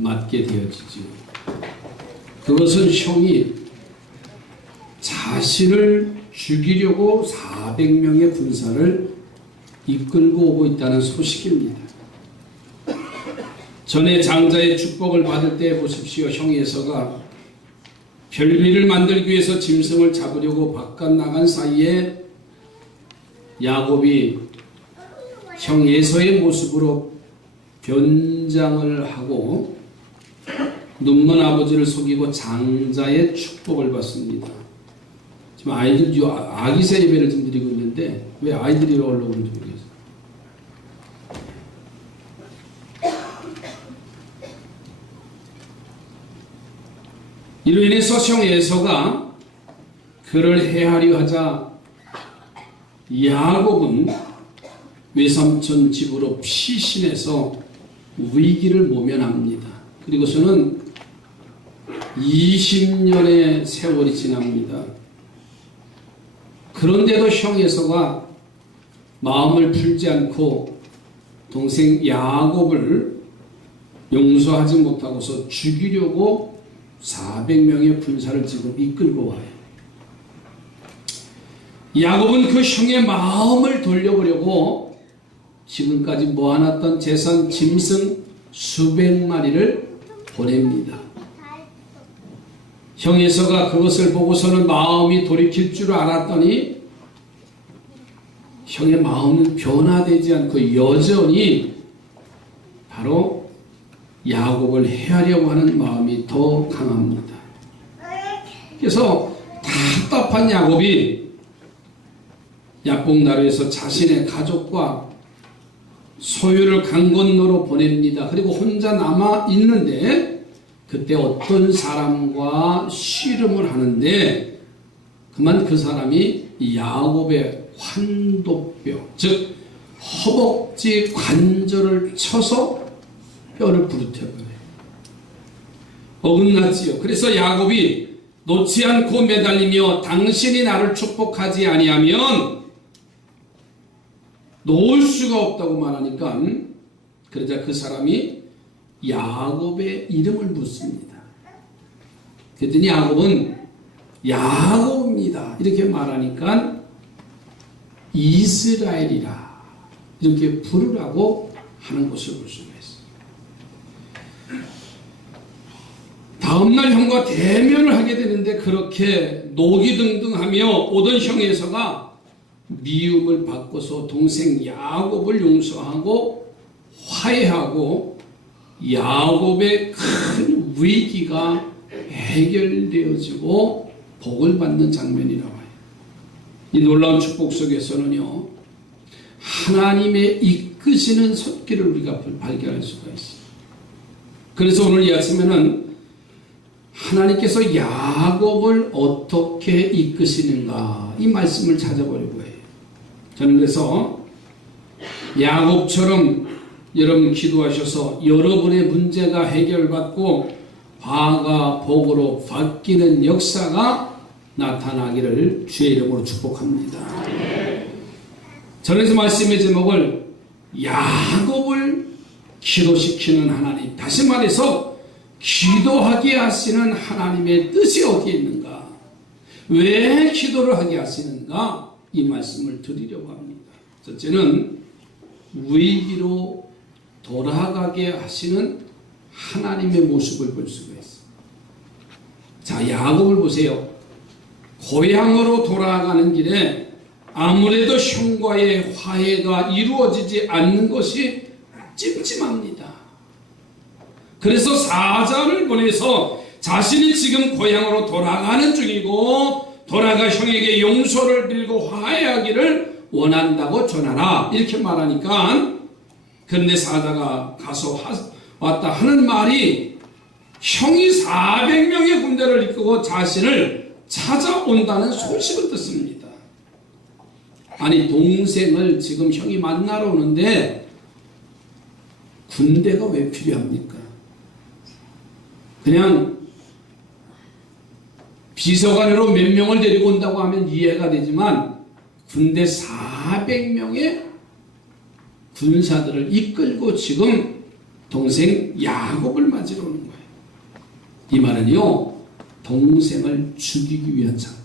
맞게 되어지죠. 그것은 형이 자신을 죽이려고 400명의 군사를 이끌고 오고 있다는 소식입니다. 전에 장자의 축복을 받을 때 보십시오. 형이 에서가 별미를 만들기 위해서 짐승을 잡으려고 바깥 나간 사이에 야곱이 형 에서의 모습으로 변장을 하고 눈먼 아버지를 속이고 장자의 축복을 받습니다. 지금 아이들 아기새 예배를 좀 드리고 있는데 왜 아이들이 올라오는지 모르겠어요. 이로 인해서 형 에서가 그를 해하려 하자 야곱은 외삼촌 집으로 피신해서 위기를 모면합니다. 그리고서는 20년의 세월이 지납니다. 그런데도 형 에서가 마음을 풀지 않고 동생 야곱을 용서하지 못하고서 죽이려고 400명의 군사를 지금 이끌고 와요. 야곱은 그 형의 마음을 돌려보려고 지금까지 모아놨던 재산 짐승 수백 마리를 보냅니다. 형 에서가 그것을 보고서는 마음이 돌이킬 줄 알았더니 형의 마음은 변화되지 않고 여전히 바로 야곱을 해하려고 하는 마음이 더 강합니다. 그래서 답답한 야곱이 야복나루에서 자신의 가족과 소유를 강 건너로 보냅니다. 그리고 혼자 남아 있는데 그때 어떤 사람과 씨름을 하는데 그만 그 사람이 야곱의 환도뼈, 즉 허벅지 관절을 쳐서 뼈를 부르텨버려요. 어긋났지요. 그래서 야곱이 놓지 않고 매달리며 당신이 나를 축복하지 아니하면 놓을 수가 없다고 말하니까 그러자 그 사람이 야곱의 이름을 묻습니다. 그랬더니 야곱은 야곱입니다 이렇게 말하니까 이스라엘이라 이렇게 부르라고 하는 것을 볼 수가 있어요. 다음날 형과 대면을 하게 되는데 그렇게 노기등등하며 오던 형 에서가 미움을 바꿔서 동생 야곱을 용서하고 화해하고 야곱의 큰 위기가 해결되어지고 복을 받는 장면이 나와요. 이 놀라운 축복 속에서는요, 하나님의 이끄시는 손길을 우리가 발견할 수가 있어요. 그래서 오늘 이 아침에는 하나님께서 야곱을 어떻게 이끄시는가 이 말씀을 찾아보려고 해요. 저는 그래서 야곱처럼 여러분 기도하셔서 여러분의 문제가 해결받고 화가 복으로 바뀌는 역사가 나타나기를 주의 이름으로 축복합니다. 저는 그 말씀의 제목을 야곱을 기도시키는 하나님, 다시 말해서 기도하게 하시는 하나님의 뜻이 어디에 있는가, 왜 기도를 하게 하시는가, 이 말씀을 드리려고 합니다. 첫째는 위기로 돌아가게 하시는 하나님의 모습을 볼 수가 있습니다. 자, 야곱을 보세요. 고향으로 돌아가는 길에 아무래도 형과의 화해가 이루어지지 않는 것이 찜찜합니다. 그래서 사자를 보내서 자신이 지금 고향으로 돌아가는 중이고 돌아가 형에게 용서를 빌고 화해하기를 원한다고 전하라 이렇게 말하니까, 그런데 사자가 가서 왔다 하는 말이 형이 400명의 군대를 이끌고 자신을 찾아온다는 소식을 듣습니다. 아니, 동생을 지금 형이 만나러 오는데 군대가 왜 필요합니까? 그냥 비서관으로 몇 명을 데리고 온다고 하면 이해가 되지만 군대 400명의 군사들을 이끌고 지금 동생 야곱을 맞으러 오는 거예요. 이 말은요, 동생을 죽이기 위한 사건.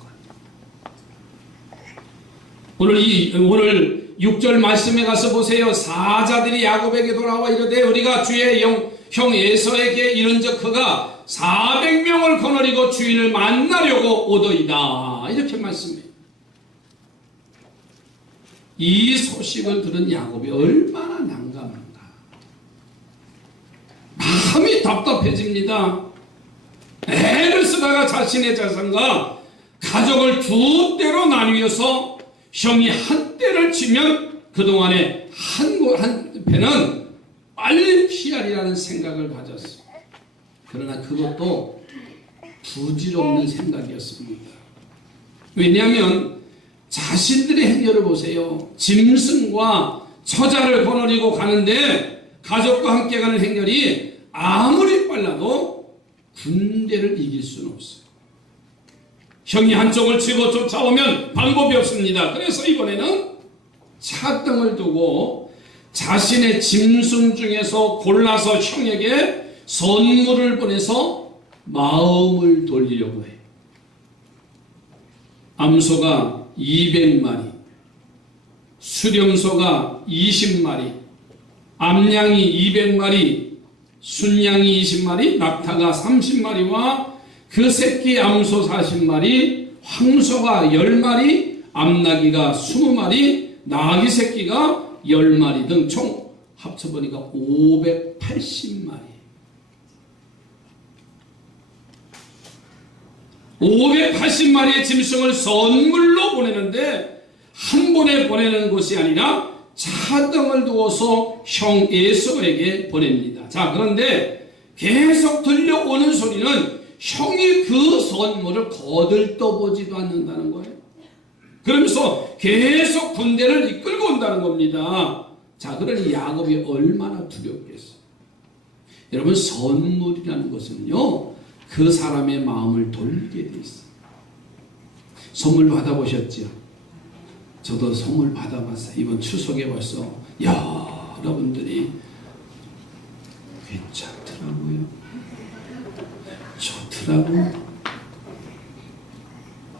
오늘 6절 말씀에 가서 보세요. 사자들이 야곱에게 돌아와 이르되 우리가 주의 형 에서에게 이른즉 그가 400명을 거느리고 주인을 만나려고 오더이다. 이렇게 말씀해요. 이 소식을 들은 야곱이 얼마나 난감한가. 마음이 답답해집니다. 애를 쓰다가 자신의 자산과 가족을 두 때로 나뉘어서 형이 한 때를 치면 그동안에 한 패는 빨리 피하리라는 생각을 가졌어요. 그러나 그것도 부질없는 생각이었습니다. 왜냐하면 자신들의 행렬을 보세요. 짐승과 처자를 거느리고 가는데 가족과 함께 가는 행렬이 아무리 빨라도 군대를 이길 수는 없어요. 형이 한쪽을 치고 쫓아오면 방법이 없습니다. 그래서 이번에는 차등을 두고 자신의 짐승 중에서 골라서 형에게 선물을 보내서 마음을 돌리려고 해요. 암소가 200마리, 수렴소가 20마리, 암양이 200마리, 순양이 20마리, 낙타가 30마리와 그 새끼 암소 40마리, 황소가 10마리, 암나귀가 20마리, 나귀 새끼가 10마리 등 총 합쳐보니까 580마리. 580마리의 짐승을 선물로 보내는데 한 번에 보내는 것이 아니라 차등을 두어서 형 에서에게 보냅니다. 자, 그런데 계속 들려오는 소리는 형이 그 선물을 거들떠보지도 않는다는 거예요. 그러면서 계속 군대를 이끌고 온다는 겁니다. 자, 그러니 야곱이 얼마나 두렵겠어요. 여러분, 선물이라는 것은요, 그 사람의 마음을 돌리게 돼 있어요. 선물 받아보셨죠? 저도 선물 받아봤어요. 이번 추석에 벌써 여러분들이 괜찮더라고요. 좋더라고요.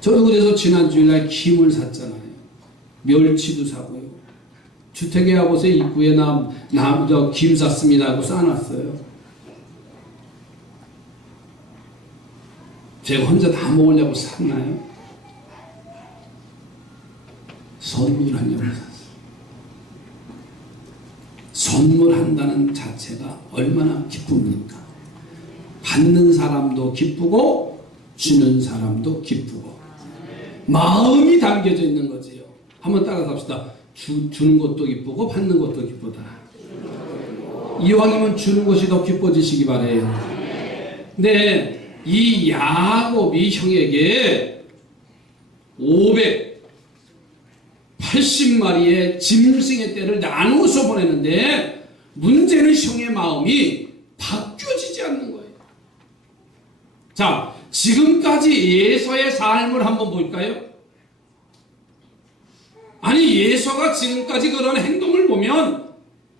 저도 그래서 지난 주일날 김을 샀잖아요. 멸치도 사고요. 주택에 가보세요. 입구에 김 샀습니다 하고 쌓아놨어요. 제가 혼자 다 먹으려고 샀나요? 선물하려고 샀어요. 선물한다는 자체가 얼마나 기쁩니까? 받는 사람도 기쁘고 주는 사람도 기쁘고 마음이 담겨져 있는 거지요. 한번 따라서 합시다. 주는 것도 기쁘고 받는 것도 기쁘다. 이왕이면 주는 것이 더 기뻐지시기 바래요. 네, 이 야곱이 형에게 580마리의 짐승의 떼를 나누어서 보내는데 문제는 형의 마음이 바뀌어지지 않는 거예요. 자, 지금까지 예서의 삶을 한번 볼까요? 아니, 예서가 지금까지 그런 행동을 보면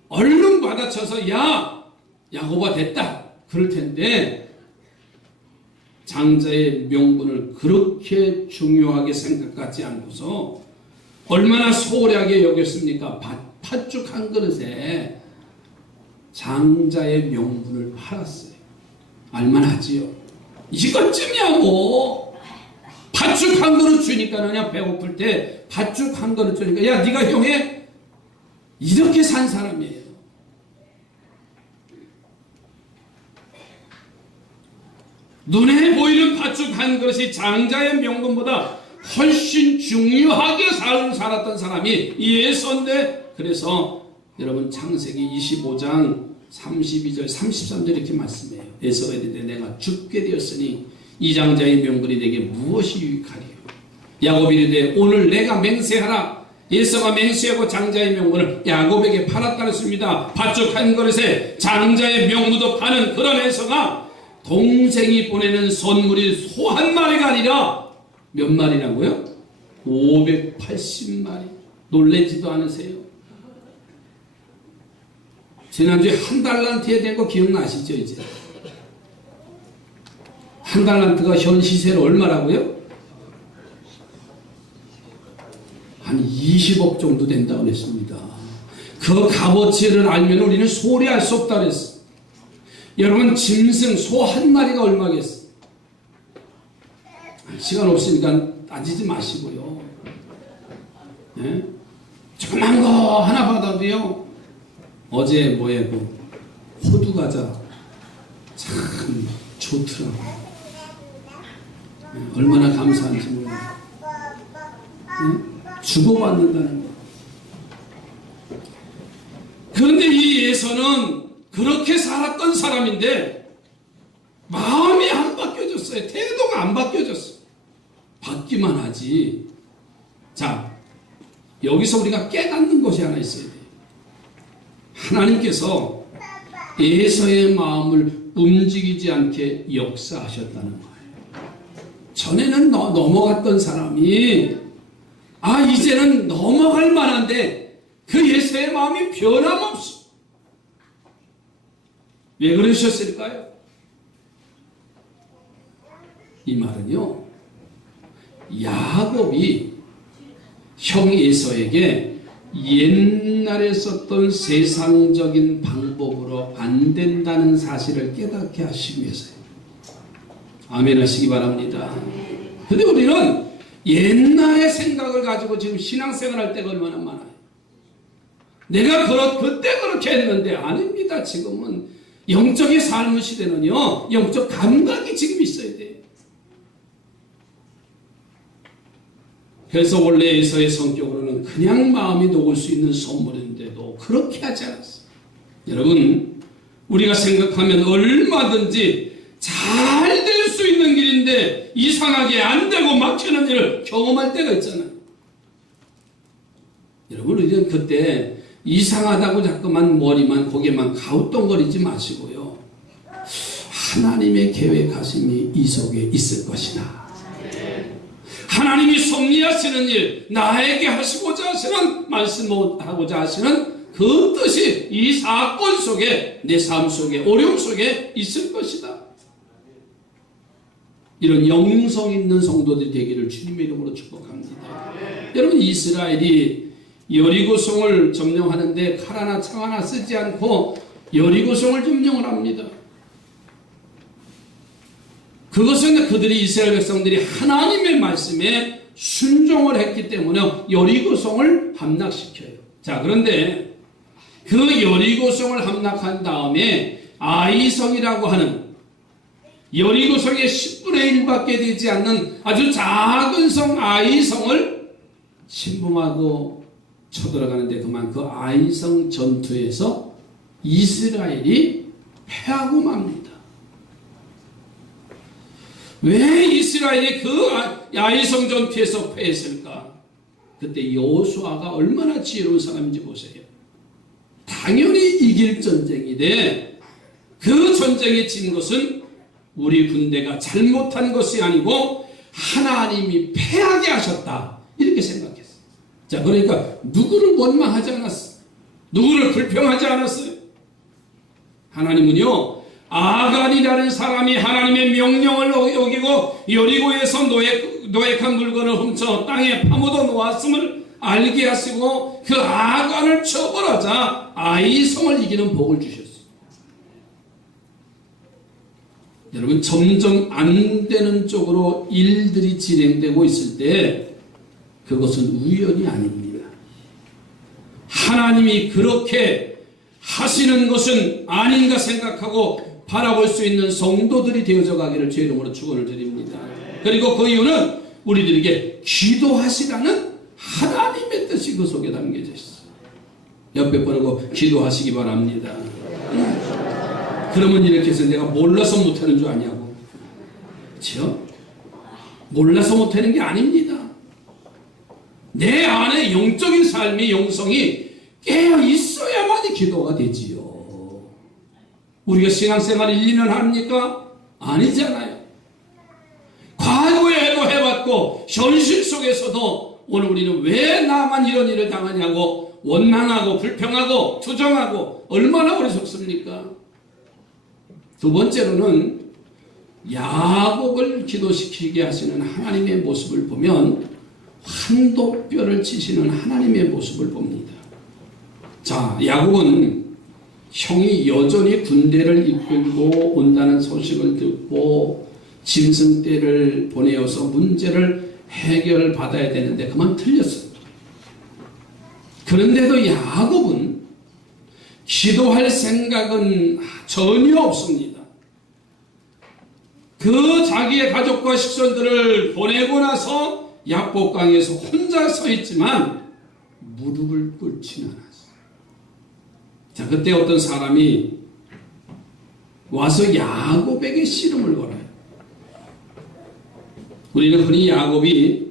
얼른 받아쳐서 야곱아 됐다 그럴 텐데 장자의 명분을 그렇게 중요하게 생각하지 않고서 얼마나 소홀하게 여겼습니까? 팥죽 한 그릇에 장자의 명분을 팔았어요. 알만하지요? 이것쯤이야 뭐. 팥죽 한 그릇 주니까 그냥 배고플 때 팥죽 한 그릇 주니까 야 네가 형해? 이렇게 산 사람이에요. 눈에 보이는 팥죽 한 그릇이 장자의 명분보다 훨씬 중요하게 살았던 사람이 예서인데, 그래서 여러분 창세기 25장 32절 33절 이렇게 말씀해요. 에서가 이르되 내가 죽게 되었으니 이 장자의 명분이 내게 무엇이 유익하리요? 야곱이 이르되 오늘 내가 맹세하라. 에서가 맹세하고 장자의 명분을 야곱에게 팔았다는 것입니다. 팥죽 한 그릇에 장자의 명분도 파는 그런 에서가 동생이 보내는 선물이 소 한 마리가 아니라 몇 마리라고요? 580마리. 놀라지도 않으세요? 지난주에 한 달란트에 된 거 기억나시죠, 이제? 한 달란트가 현 시세로 얼마라고요? 한 20억 정도 된다고 그랬습니다. 그 값어치를 알면 우리는 소리 알 수 없다 그랬어. 여러분, 짐승, 소 한 마리가 얼마겠어? 시간 없으니까 따지지 마시고요. 예? 조그만 거 하나 받아도요, 어제 뭐에 그 호두과자 참 좋더라고. 예? 얼마나 감사한지 몰라요. 예? 주고받는다는 거. 그런데 이 예서는 그렇게 살았던 사람인데 마음이 안 바뀌어졌어요. 태도가 안 바뀌어졌어. 받기만 하지. 자, 여기서 우리가 깨닫는 것이 하나 있어야 돼요. 하나님께서 예서의 마음을 움직이지 않게 역사하셨다는 거예요. 전에는 넘어갔던 사람이 이제는 넘어갈 만한데 그 예서의 마음이 변함없어. 왜 그러셨을까요? 이 말은요, 야곱이 형 에서에게 옛날에 썼던 세상적인 방법으로 안 된다는 사실을 깨닫게 하시기 위해서요. 아멘 하시기 바랍니다. 근데 우리는 옛날의 생각을 가지고 지금 신앙생활 할 때가 얼마나 많아요. 내가 그때 그렇게 했는데 아닙니다. 지금은 영적인 삶의 시대는요, 영적 감각이 지금 있어야 돼요. 그래서 원래 에서의 성격으로는 그냥 마음이 녹을 수 있는 선물인데도 그렇게 하지 않았어요. 여러분, 우리가 생각하면 얼마든지 잘 될 수 있는 길인데 이상하게 안 되고 막히는 일을 경험할 때가 있잖아요. 여러분, 우리는 그때 이상하다고 자꾸만 머리만 고개만 가우뚱거리지 마시고요. 하나님의 계획하심이 이 속에 있을 것이다. 하나님이 섭리하시는 일, 나에게 하시고자 하시는, 말씀하고자 하시는 그 뜻이 이 사건 속에, 내 삶 속에, 어려움 속에 있을 것이다. 이런 영성 있는 성도들이 되기를 주님의 이름으로 축복합니다. 여러분, 이스라엘이 여리고성을 점령하는데 칼 하나 창 하나 쓰지 않고 여리고성을 점령을 합니다. 그것은 그들이 이스라엘 백성들이 하나님의 말씀에 순종을 했기 때문에 여리고성을 함락시켜요. 자, 그런데 그 여리고성을 함락한 다음에 아이성이라고 하는 여리고성의 10분의 1밖에 되지 않는 아주 작은 성 아이성을 침범하고 쳐들어가는데 그만 그 아이성 전투에서 이스라엘이 패하고 맙니다. 왜 이스라엘이 그 아이성 전투에서 패했을까? 그때 여호수아가 얼마나 지혜로운 사람인지 보세요. 당연히 이길 전쟁인데 그 전쟁에 진 것은 우리 군대가 잘못한 것이 아니고 하나님이 패하게 하셨다, 이렇게 생각했어요. 자, 그러니까 누구를 원망하지 않았어요. 누구를 불평하지 않았어요. 하나님은요, 아간이라는 사람이 하나님의 명령을 어기고 여리고에서 노획한 물건을 훔쳐 땅에 파묻어 놓았음을 알게 하시고 그 아간을 처벌하자 아이성을 이기는 복을 주셨어요. 여러분, 점점 안 되는 쪽으로 일들이 진행되고 있을 때 그것은 우연이 아닙니다. 하나님이 그렇게 하시는 것은 아닌가 생각하고 바라볼 수 있는 성도들이 되어져 가기를 주의 이름으로 축원을 드립니다. 그리고 그 이유는 우리들에게 기도하시라는 하나님의 뜻이 그 속에 담겨져 있어요. 옆에 보고 기도하시기 바랍니다. 그러면 이렇게 해서 내가 몰라서 못하는 줄 아냐고. 그렇죠? 몰라서 못하는 게 아닙니다. 내 안에 영적인 삶이, 영성이 깨어 있어야만이 기도가 되지요. 우리가 신앙생활 1, 2년 합니까? 아니잖아요. 과거에도 해봤고 현실 속에서도 오늘 우리는 왜 나만 이런 일을 당하냐고 원망하고 불평하고 투정하고 얼마나 어리석습니까? 두 번째로는 야곱을 기도시키게 하시는 하나님의 모습을 보면 환도뼈를 치시는 하나님의 모습을 봅니다. 자, 야곱은 형이 여전히 군대를 이끌고 온다는 소식을 듣고 짐승떼를 보내어서 문제를 해결받아야 되는데 그만 틀렸습니다. 그런데도 야곱은 기도할 생각은 전혀 없습니다. 그 자기의 가족과 식솔들을 보내고 나서 야복강에서 혼자 서 있지만 무릎을 꿇지는 않았어요. 자, 그때 어떤 사람이 와서 야곱에게 씨름을 걸어요. 우리는 흔히 야곱이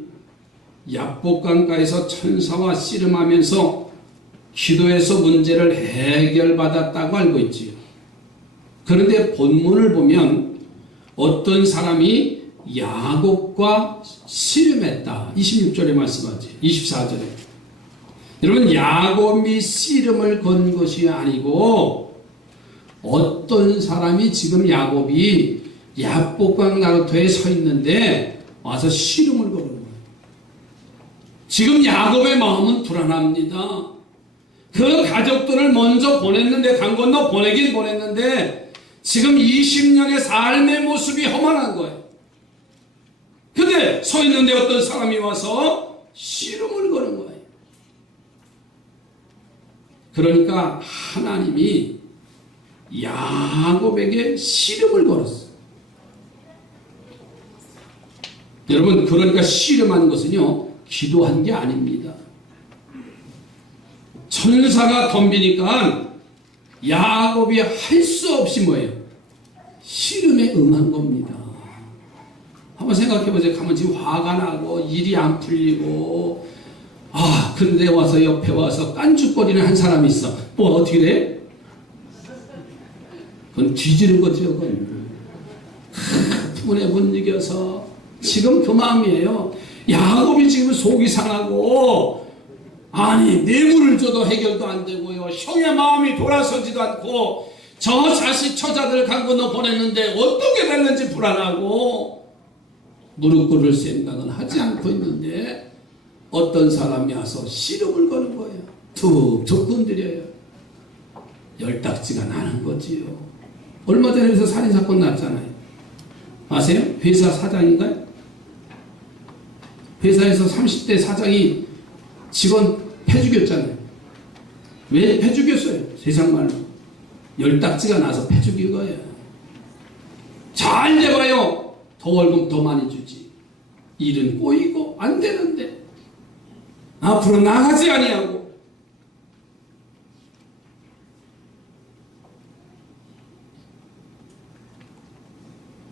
야복강가에서 천사와 씨름하면서 기도해서 문제를 해결받았다고 알고 있지요. 그런데 본문을 보면 어떤 사람이 야곱과 씨름했다. 26절에 말씀하지. 24절에. 여러분, 야곱이 씨름을 건 것이 아니고 어떤 사람이 지금 야곱이 야복강 나루터에 서 있는데 와서 씨름을 거는 거예요. 지금 야곱의 마음은 불안합니다. 그 가족들을 먼저 보냈는데, 강 건너 보내긴 보냈는데 지금 20년의 삶의 모습이 허망한 거예요. 근데 서 있는데 어떤 사람이 와서 씨름을 거는 거예요. 그러니까 하나님이 야곱에게 씨름을 걸었어요. 여러분, 그러니까 씨름한 것은요, 기도한 게 아닙니다. 천사가 덤비니까 야곱이 할 수 없이 뭐예요? 씨름에 응한 겁니다. 한번 생각해 보세요. 가면 지금 화가 나고 일이 안 풀리고, 근데 와서 옆에 와서 깐죽거리는 한 사람이 있어. 뭐 어떻게 돼? 그건 뒤지는 거죠. 그건 분에 못 이겨서 지금 그 마음이에요. 야곱이 지금 속이 상하고, 아니 뇌물을 줘도 해결도 안 되고요, 형의 마음이 돌아서지도 않고, 저 자식 처자들 강 건너 보냈는데 어떻게 됐는지 불안하고 무릎 꿇을 생각은 하지 않고 있는데 어떤 사람이 와서 씨름을 거는 거예요. 툭툭 건드려요. 열딱지가 나는 거지요. 얼마 전에 여기서 살인사건 났잖아요. 아세요? 회사 사장인가요? 회사에서 30대 사장이 직원 패 죽였잖아요. 왜 패 죽였어요? 세상말로 열딱지가 나서 패 죽인 거예요. 잘 돼봐요. 더 월급 더 많이 주지. 일은 꼬이고 안 되는데 앞으로 나가지 아니하고.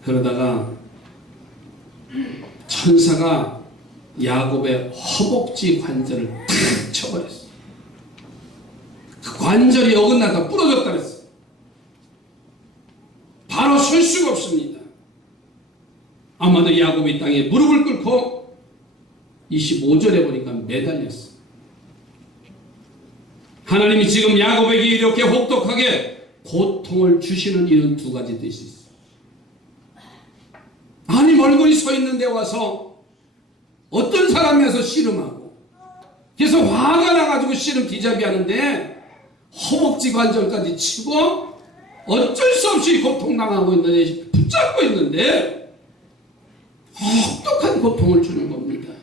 그러다가 천사가 야곱의 허벅지 관절을 탁 쳐버렸어. 그 관절이 어긋나다 부러졌다 그랬어. 바로 설 수가 없습니다. 아마도 야곱이 땅에 무릎을 꿇고 25절에 보니까 매달렸어. 하나님이 지금 야곱에게 이렇게 혹독하게 고통을 주시는 이유는 두 가지 뜻이 있어. 아니 멀거리 서 있는데 와서 어떤 사람이 와서 씨름하고, 그래서 화가 나가지고 씨름 뒤잡이 하는데 허벅지 관절까지 치고 어쩔 수 없이 고통당하고 있는데, 붙잡고 있는데 혹독한 고통을 주는 겁니다.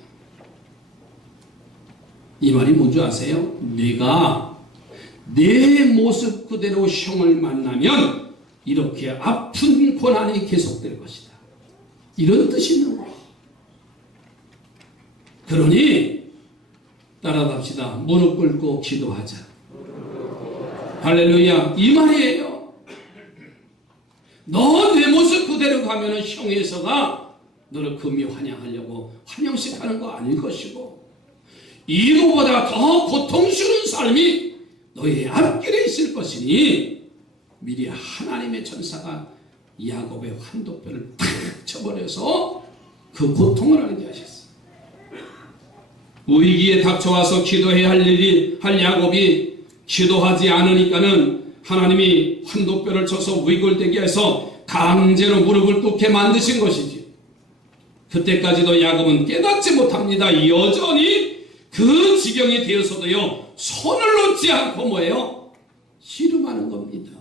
이 말이 뭔지 아세요? 내가 내 모습 그대로 형을 만나면 이렇게 아픈 고난이 계속될 것이다. 이런 뜻이 있는 거예요. 그러니 따라갑시다. 무릎 꿇고 기도하자. 할렐루야. 이 말이에요. 너 내 모습 그대로 가면은 형에서가 너를 금이 환영하려고 환영식 하는 거 아닐 것이고, 이거보다 더 고통스러운 삶이 너의 앞길에 있을 것이니 미리 하나님의 천사가 야곱의 환도뼈를 탁 쳐버려서 그 고통을 알게 하셨어요. 위기에 닥쳐와서 기도해야 할 야곱이 기도하지 않으니까는 하나님이 환도뼈를 쳐서 위골되게 해서 강제로 무릎을 꿇게 만드신 것이지. 그때까지도 야곱은 깨닫지 못합니다. 여전히 그 지경이 되어서도요, 손을 놓지 않고 뭐예요? 씨름하는 겁니다.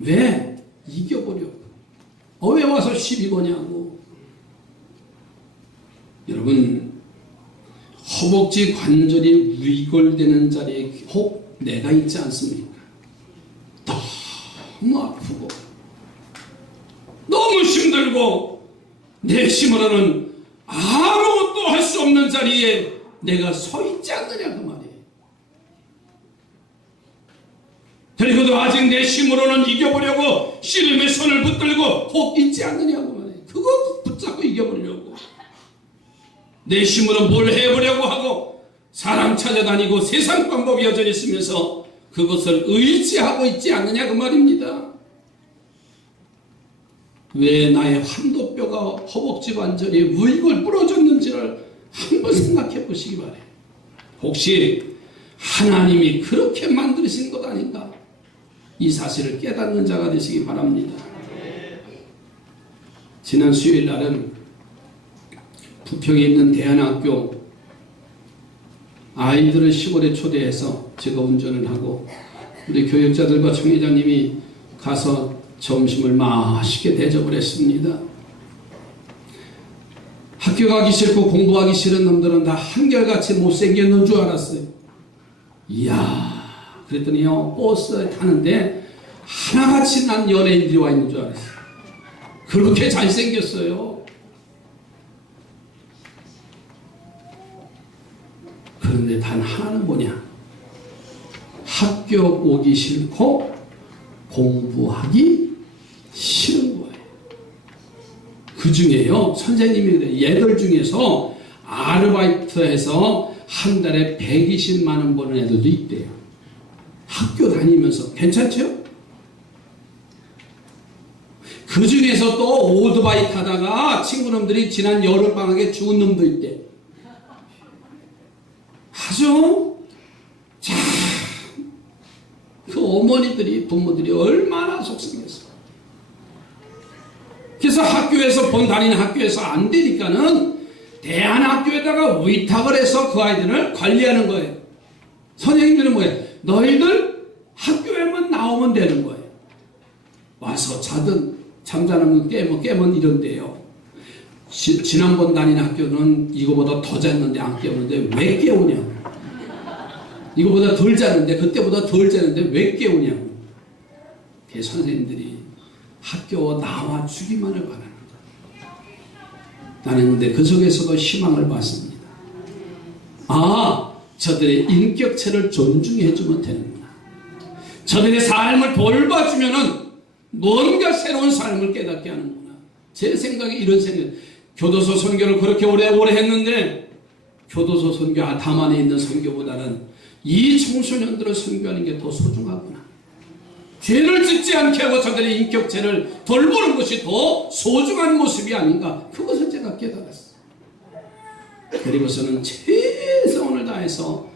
왜? 이겨보려고. 왜 와서 시비 거냐고. 여러분, 허벅지 관절이 위골되는 자리에 혹 내가 있지 않습니까? 너무 아프고 너무 힘들고 내 힘으로는 아무것도 할 수 없는 자리에 내가 서 있지 않느냐 그 말이에요. 그리고도 아직 내 힘으로는 이겨보려고 씨름에 손을 붙들고 혹 있지 않느냐고 말이에요. 그거 붙잡고 이겨보려고 내 힘으로 뭘 해보려고 하고 사람 찾아다니고 세상 방법이 여전히 있으면서 그것을 의지하고 있지 않느냐 그 말입니다. 왜 나의 환도뼈가 허벅지 관절이 위골 부러졌는지를 한번 생각해 보시기 바래요. 혹시 하나님이 그렇게 만드신 것 아닌가? 이 사실을 깨닫는 자가 되시기 바랍니다. 지난 수요일 날은 부평에 있는 대안학교 아이들을 시골에 초대해서 제가 운전을 하고 우리 교육자들과 총회장님이 가서 점심을 맛있게 대접을 했습니다. 학교 가기 싫고 공부하기 싫은 놈들은 다 한결같이 못생겼는 줄 알았어요. 이야, 그랬더니요, 버스에 타는데 하나같이 난 연예인들이 와 있는 줄 알았어요. 그렇게 잘생겼어요. 그런데 단 하나는 뭐냐? 학교 오기 싫고 공부하기 싫은 거예요. 그 중에요, 선생님이 그래요. 얘들 중에서 아르바이트해서 한 달에 120만 원 버는 애들도 있대요. 학교 다니면서. 괜찮죠? 그 중에서 또 오토바이 타다가 친구놈들이 지난 여름방학에 죽은 놈도 있대. 하죠? 자, 그 어머니들이, 부모들이 얼마나 속상했어. 그래서 학교에서 다니는 학교에서 안 되니까는 대안학교에다가 위탁을 해서 그 아이들을 관리하는 거예요. 선생님들은 뭐예요? 너희들 학교에만 나오면 되는 거예요. 와서 자든 잠자면 깨면 이런데요. 지난번 다닌 학교는 이거보다 더 잤는데 안 깨우는데 왜 깨우냐고. 이거보다 덜 자는데 그때보다 덜 자는데 왜 깨우냐고. 그 선생님들이 학교 나와 주기만을 바라는 거예요. 나는 근데 그 속에서도 희망을 봤습니다. 아, 저들의 인격체를 존중해주면 되는구나. 저들의 삶을 돌봐주면은 뭔가 새로운 삶을 깨닫게 하는구나. 제 생각에 이런 생각. 교도소 선교를 그렇게 오래 했는데 교도소 선교 담안에 있는 선교보다는 이 청소년들을 선교하는 게 더 소중하구나. 죄를 짓지 않게 하고 저들의 인격체를 돌보는 것이 더 소중한 모습이 아닌가. 그것을 제가 깨달았어요. 그리고서는 최선을 다해서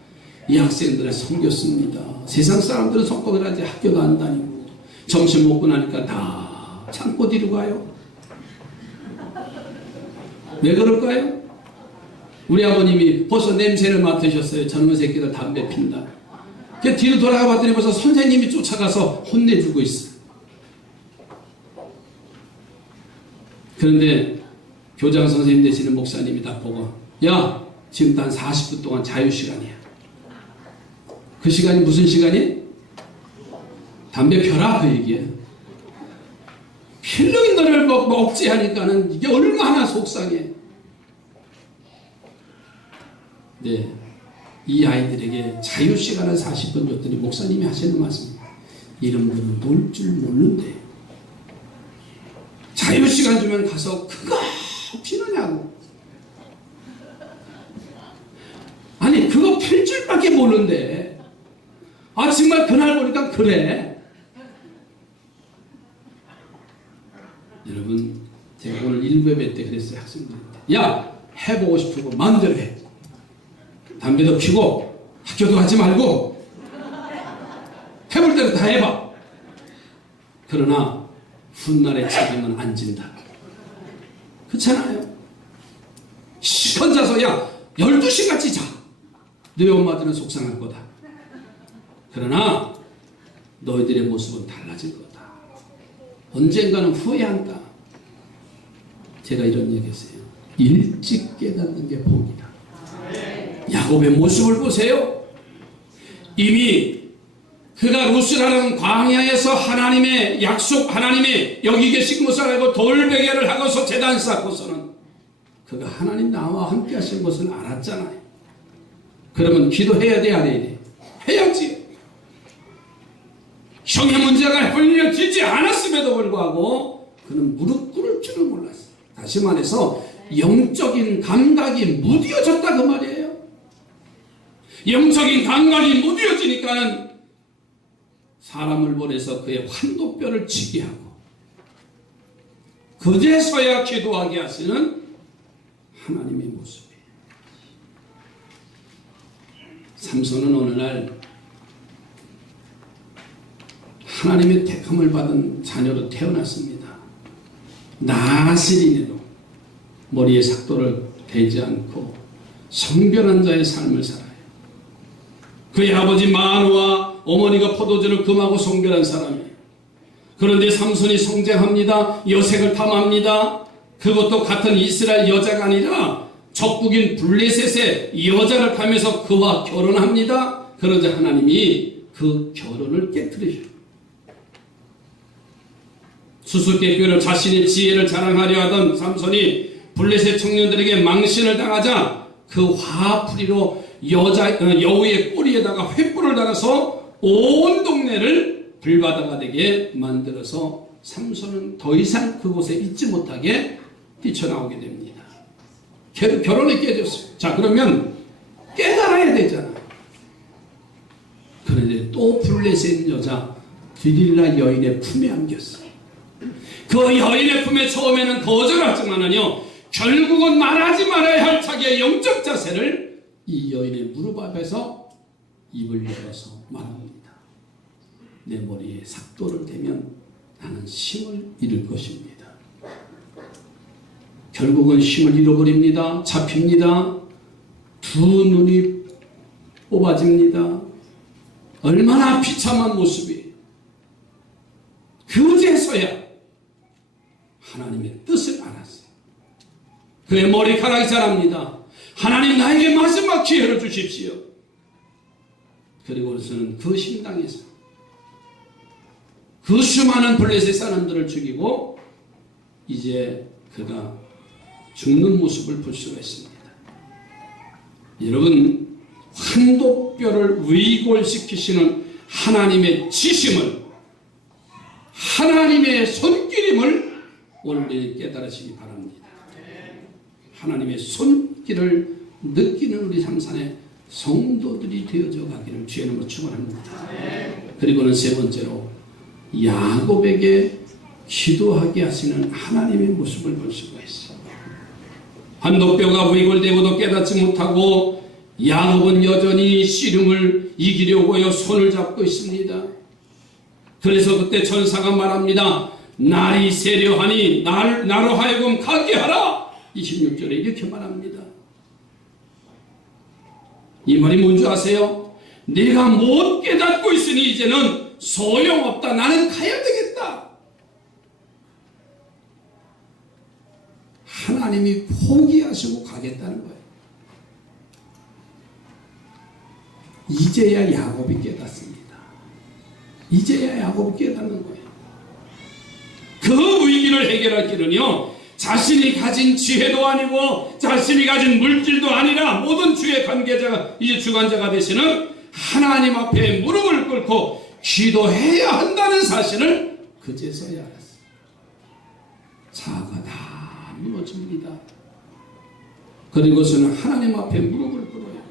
이 학생들을 섬겼습니다. 세상 사람들은 성공을 하지 학교도 안 다니고 점심 먹고 나니까 다 창고 뒤로 가요. 왜 그럴까요? 우리 아버님이 벌써 냄새를 맡으셨어요. 젊은 새끼들 담배 핀다. 그 뒤로 돌아가 봤더니 벌써 선생님이 쫓아가서 혼내주고 있어요. 그런데 교장 선생님 되시는 목사님이 다 보고, 야, 지금 단 40분 동안 자유시간이야. 그 시간이 무슨 시간이? 담배 펴라 그 얘기예요. 필름이 너를 먹지 하니까는 이게 얼마나 속상해. 네, 이 아이들에게 자유시간을 40분 줬더니 목사님이 하시는 말씀입니다. 이름들은 놀 줄 모르는데 자유시간 주면 가서 그거 피느냐고. 아니 그거 필 줄밖에 모르는데 아 정말 그날 보니까 그래. 여러분 제가 오늘 1예배 때 그랬어요. 학생들한테 야 해보고 싶고 마음대로 해. 담배도 피고 학교도 가지 말고 해볼 대로 다 해봐. 그러나 훗날의 책임은 안 진다. 그렇잖아요. 혼자서 야 12시까지 자. 너희 엄마들은 속상할 거다. 그러나 너희들의 모습은 달라질 거다. 언젠가는 후회한다. 제가 이런 얘기했어요. 일찍 깨닫는 게 복이다. 야곱의 모습을 보세요. 이미 그가 루스라는 광야에서 하나님의 약속, 하나님의 여기 계신 것을 알고 돌베개를 하고서 제단 쌓고서는 그가 하나님 나와 함께 하신 것을 알았잖아요. 그러면 기도해야 돼, 안 해야 돼? 해야지. 형의 문제가 해결되지 않았음에도 불구하고 그는 무릎 꿇을 줄을 몰랐어요. 다시 말해서 영적인 감각이 무뎌졌다 그 말이에요. 영적인 감각이 무뎌지니까는 사람을 보내서 그의 환도뼈를 치게 하고 그제서야 기도하게 하시는 하나님의 모습이에요. 삼손은 어느 날 하나님의 택함을 받은 자녀로 태어났습니다. 나시린에도 머리에 삭도를 대지 않고 성별한 자의 삶을 살아요. 그의 아버지 마누와 어머니가 포도주를 금하고 성별한 사람이에요. 그런데 삼손이 성장합니다. 여색을 탐합니다. 그것도 같은 이스라엘 여자가 아니라 적국인 블레셋의 여자를 타면서 그와 결혼합니다. 그러자 하나님이 그 결혼을 깨뜨리셔요. 수수께끼로 자신의 지혜를 자랑하려 하던 삼손이 블레셋 청년들에게 망신을 당하자 그 화풀이로 여우의 꼬리에다가 횃불을 달아서 온 동네를 불바다가 되게 만들어서 삼손은 더 이상 그곳에 있지 못하게 뛰쳐나오게 됩니다. 결혼이 깨졌어요. 자, 그러면 깨달아야 되잖아. 그런데 또 블레셋 여자 드릴라 여인의 품에 안겼어요. 그 여인의 품에 처음에는 거절하지만은요, 결국은 말하지 말아야 할 자기의 영적 자세를 이 여인의 무릎 앞에서 입을 열어서 말합니다. 내 머리에 삭도를 대면 나는 힘을 잃을 것입니다. 결국은 힘을 잃어버립니다. 잡힙니다. 두 눈이 뽑아집니다. 얼마나 비참한 모습이에요. 그제서야 하나님의 뜻을 알았어요. 그의 머리카락이 자랍니다. 하나님 나에게 마지막 기회를 주십시오. 그리고서는 그 신당에서 그 수많은 블레셋 사람들을 죽이고 이제 그가 죽는 모습을 볼 수가 있습니다. 여러분, 환도뼈를 위골시키시는 하나님의 지심을, 하나님의 손길임을 오늘 깨달으시기 바랍니다. 하나님의 손길을 느끼는 우리 삼산의 성도들이 되어져 가기를 주의 이름으로 축원합니다. 그리고는 세 번째로 야곱에게 기도하게 하시는 하나님의 모습을 볼 수가 있어요. 환도뼈가 위골되고도 깨닫지 못하고 야곱은 여전히 씨름을 이기려고요 손을 잡고 있습니다. 그래서 그때 천사가 말합니다. 날이 세려하니 나로 하여금 가게 하라. 26절에 이렇게 말합니다. 이 말이 뭔지 아세요? 내가 못 깨닫고 있으니 이제는 소용없다. 나는 가야 되겠다. 하나님이 포기하시고 가겠다는 거예요. 이제야 야곱이 깨닫습니다. 이제야 야곱이 깨닫는 거예요. 그 위기를 해결할 길은요, 자신이 가진 지혜도 아니고 자신이 가진 물질도 아니라 모든 주의 관계자가, 이제 주관자가 되시는 하나님 앞에 무릎을 꿇고 기도해야 한다는 사실을 그제서야 알았어요. 자아가 다 무너집니다. 그리고서는 하나님 앞에 무릎을 꿇어요.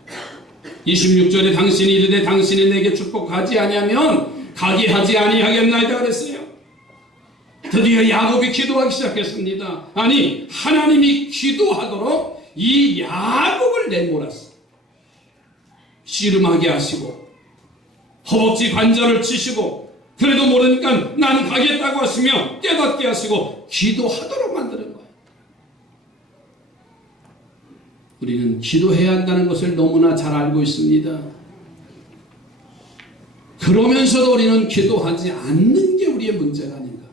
26절에 당신이 이르되 당신이 내게 축복하지 아니하면 가게 하지 아니하겠나이다 그랬어요. 드디어 야곱이 기도하기 시작했습니다. 아니, 하나님이 기도하도록 이 야곱을 내몰았어. 씨름하게 하시고 허벅지 관절을 치시고 그래도 모르니까 난 가겠다고 하시며 깨닫게 하시고 기도하도록 만드는 거예요. 우리는 기도해야 한다는 것을 너무나 잘 알고 있습니다. 그러면서도 우리는 기도하지 않는 게 우리의 문제가 아닌가.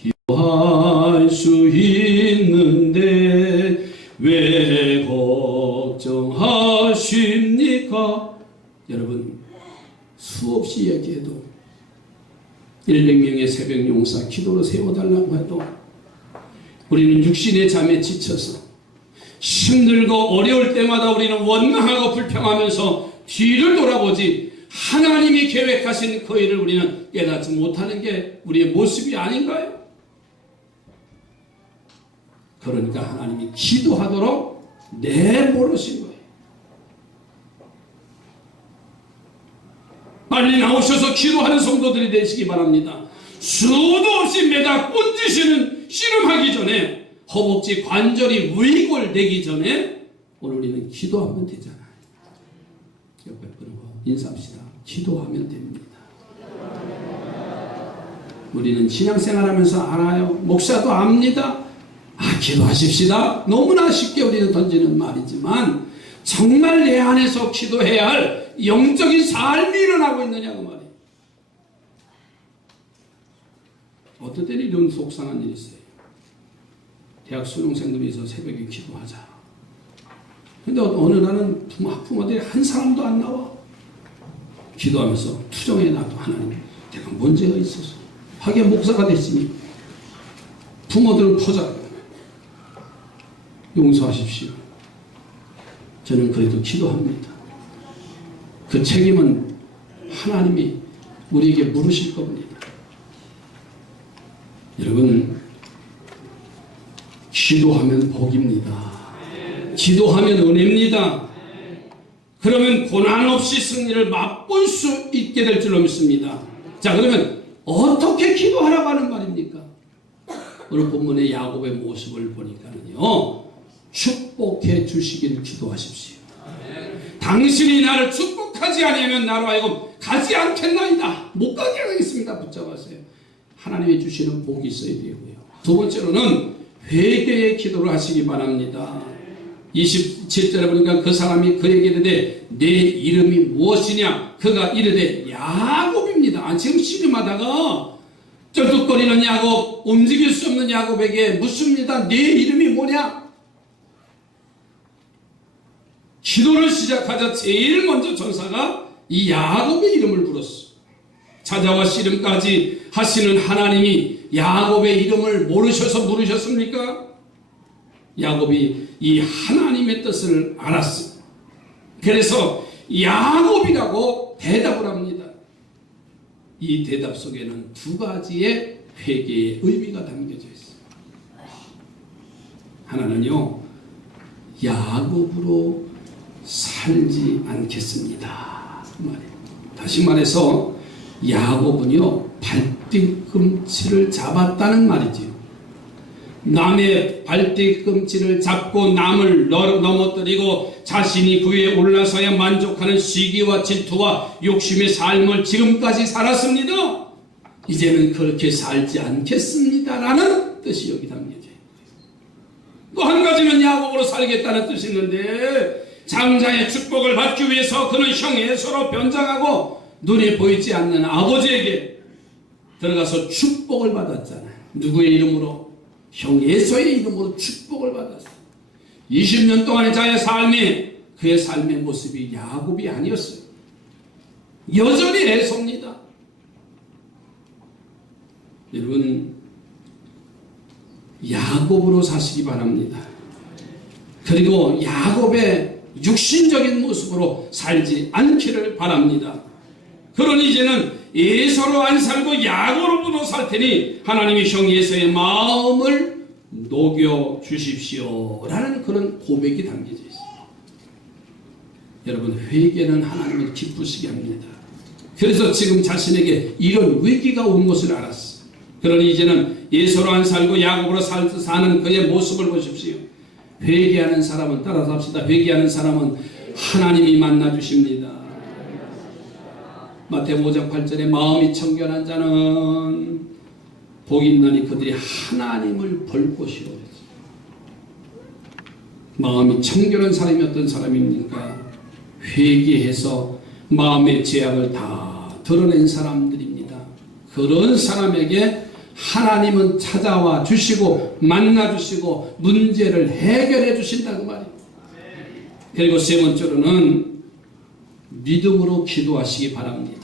기도할 수 있는데 왜 걱정하십니까? 여러분, 수없이 얘기해도 100명의 새벽 용사 기도로 세워달라고 해도 우리는 육신의 잠에 지쳐서 힘들고 어려울 때마다 우리는 원망하고 불평하면서 뒤를 돌아보지 하나님이 계획하신 그 일을 우리는 깨닫지 못하는 게 우리의 모습이 아닌가요? 그러니까 하나님이 기도하도록 내버려신 거예요. 빨리 나오셔서 기도하는 성도들이 되시기 바랍니다. 수도 없이 매달 꼰지시는 씨름하기 전에 허벅지 관절이 위골되기 전에 오늘 우리는 기도하면 되잖아요. 옆에 분하고 인사합시다. 기도하면 됩니다. 우리는 신앙생활하면서 알아요. 목사도 압니다. 기도하십시다. 너무나 쉽게 우리는 던지는 말이지만 정말 내 안에서 기도해야 할 영적인 삶이 일어나고 있느냐 그 말이에요. 어떨 때는 이런 속상한 일이 있어요. 대학 수능생들이 새벽에 기도하자. 근데 어느 날은 학부모들이 한 사람도 안 나와. 기도하면서 투정해 놔도 하나님 내가 문제가 있어서 하게 목사가 됐으니 부모들은 포자 용서하십시오. 저는 그래도 기도합니다. 그 책임은 하나님이 우리에게 물으실 겁니다. 여러분, 기도하면 복입니다. 기도하면 은혜입니다. 그러면 고난 없이 승리를 맛볼 수 있게 될 줄로 믿습니다. 자, 그러면 어떻게 기도하라고 하는 말입니까? 오늘 본문의 야곱의 모습을 보니까는요, 축복해 주시기를 기도하십시오. 당신이 나를 축복하지 아니하면 나로 하여금 가지 않겠나이다. 못 가게 하겠습니다. 붙잡아서요. 하나님이 주시는 복이 있어야 되고요. 두 번째로는 회개의 기도를 하시기 바랍니다. 27절에 보니까 그 사람이 그에게 이르되 내 이름이 무엇이냐? 그가 이르되 야곱입니다. 지금 씨름하다가 쩔뚝거리는 야곱, 움직일 수 없는 야곱에게 묻습니다. 내 이름이 뭐냐? 기도를 시작하자 제일 먼저 전사가 이 야곱의 이름을 불렀어. 찾아와 씨름까지 하시는 하나님이 야곱의 이름을 모르셔서 물으셨습니까? 야곱이 이 하나님의 뜻을 알았어요. 그래서 야곱이라고 대답을 합니다. 이 대답 속에는 두 가지의 회개의 의미가 담겨져 있어요. 하나는요, 야곱으로 살지 않겠습니다. 그 말이에요. 다시 말해서 야곱은요, 발뒤꿈치를 잡았다는 말이지요. 남의 발뒤꿈치를 잡고 남을 넘어뜨리고 자신이 그 위에 올라서야 만족하는 시기와 질투와 욕심의 삶을 지금까지 살았습니다. 이제는 그렇게 살지 않겠습니다라는 뜻이 여기 담겨져 있고요. 또 한 가지는 야곱으로 살겠다는 뜻이 있는데, 장자의 축복을 받기 위해서 그는 형 에서로 변장하고 눈에 보이지 않는 아버지에게 들어가서 축복을 받았잖아요. 누구의 이름으로? 형 에서의 이름으로 축복을 받았어요. 20년 동안의 자의 삶이, 그의 삶의 모습이 야곱이 아니었어요. 여전히 에서입니다. 여러분, 야곱으로 사시기 바랍니다. 그리고 야곱의 육신적인 모습으로 살지 않기를 바랍니다. 그러니 이제는 에서로 안 살고 야곱으로 살 테니 하나님이 형 에서의 마음을 녹여 주십시오 라는 그런 고백이 담겨져 있습니다. 여러분, 회개는 하나님을 기쁘시게 합니다. 그래서 지금 자신에게 이런 위기가 온 것을 알았어. 그러니 이제는 에서로 안 살고 야곱으로 사는 그의 모습을 보십시오. 회개하는 사람은, 따라서 합시다. 회개하는 사람은 하나님이 만나주십니다. 마태복음 5장 8절에 마음이 청결한 자는 복이 있나니 그들이 하나님을 볼 것이요. 마음이 청결한 사람이 어떤 사람입니까? 회개해서 마음의 죄악을 다 드러낸 사람들입니다. 그런 사람에게 하나님은 찾아와 주시고 만나 주시고 문제를 해결해 주신다 그 말이에요. 그리고 세 번째로는 믿음으로 기도하시기 바랍니다.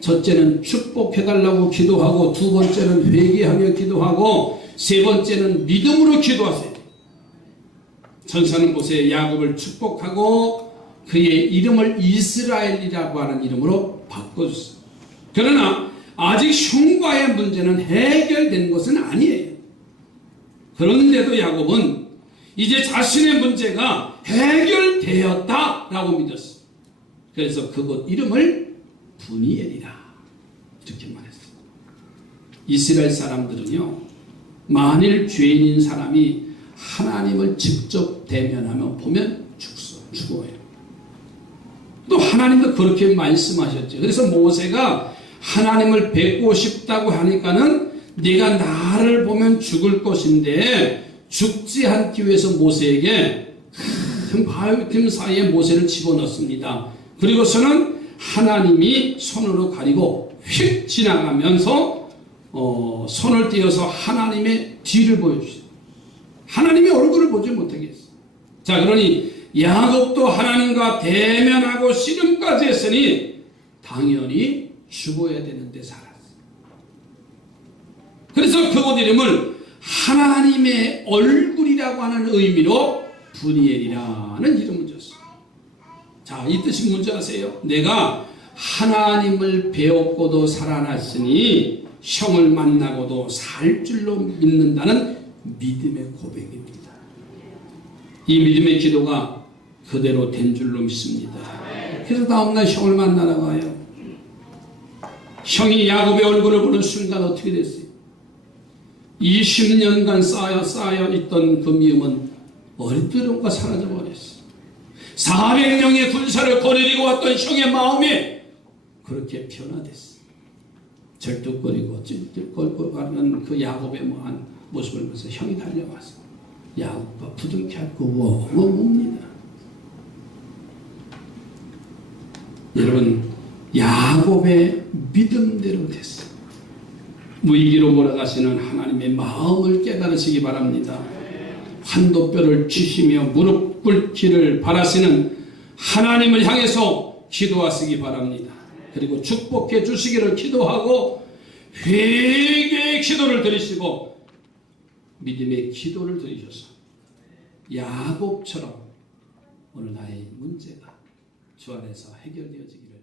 첫째는 축복해달라고 기도하고, 두 번째는 회개하며 기도하고, 세 번째는 믿음으로 기도하세요. 천사는 보세요. 야곱을 축복하고 그의 이름을 이스라엘이라고 하는 이름으로 바꿔줬어요. 그러나 아직 형과의 문제는 해결된 것은 아니에요. 그런데도 야곱은 이제 자신의 문제가 해결되었다라고 믿었어요. 그래서 그곳 이름을 브니엘이라 이렇게 말했어요. 이스라엘 사람들은요, 만일 죄인인 사람이 하나님을 직접 대면하면 보면 죽어요. 또 하나님도 그렇게 말씀하셨죠. 그래서 모세가 하나님을 뵙고 싶다고 하니까는 네가 나를 보면 죽을 것인데 죽지 않기 위해서 모세에게 큰 바위틈 사이에 모세를 집어넣습니다. 그리고서는 하나님이 손으로 가리고 휙 지나가면서 손을 떼어서 하나님의 뒤를 보여주세요. 하나님의 얼굴을 보지 못하겠어요. 자, 그러니 야곱도 하나님과 대면하고 씨름까지 했으니 당연히 죽어야 되는데 살았어요. 그래서 그곳 이름을 하나님의 얼굴이라고 하는 의미로 브니엘이라는 이름을 줬어요. 자, 이 뜻이 뭔지 아세요? 내가 하나님을 배웠고도 살아났으니 형을 만나고도 살 줄로 믿는다는 믿음의 고백입니다. 이 믿음의 기도가 그대로 된 줄로 믿습니다. 그래서 다음날 형을 만나러 가요. 형이 야곱의 얼굴을 보는 순간 어떻게 됐어요? 20년간 쌓여 있던 그 미움은 어릿들음과 사라져 버렸어요. 400명의 군사를 거느리고 왔던 형의 마음이 그렇게 변화됐어요. 절뚝거리고 찔찔거리고 가는 그 야곱의 모습을 보면서 형이 달려와서 야곱과 부둥켜 안고 웁니다. 여러분, 야곱의 믿음대로 됐어요. 위기로 몰아가시는 하나님의 마음을 깨달으시기 바랍니다. 환도뼈를 쥐시며 무릎 꿇기를 바라시는 하나님을 향해서 기도하시기 바랍니다. 그리고 축복해 주시기를 기도하고 회개의 기도를 드리시고 믿음의 기도를 드리셔서 야곱처럼 오늘 나의 문제가 주 안에서 해결되어지기를